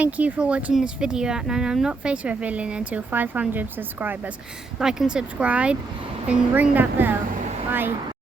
Thank you for watching this video, and I'm not face revealing until 500 subscribers. Like and subscribe and ring that bell. Bye.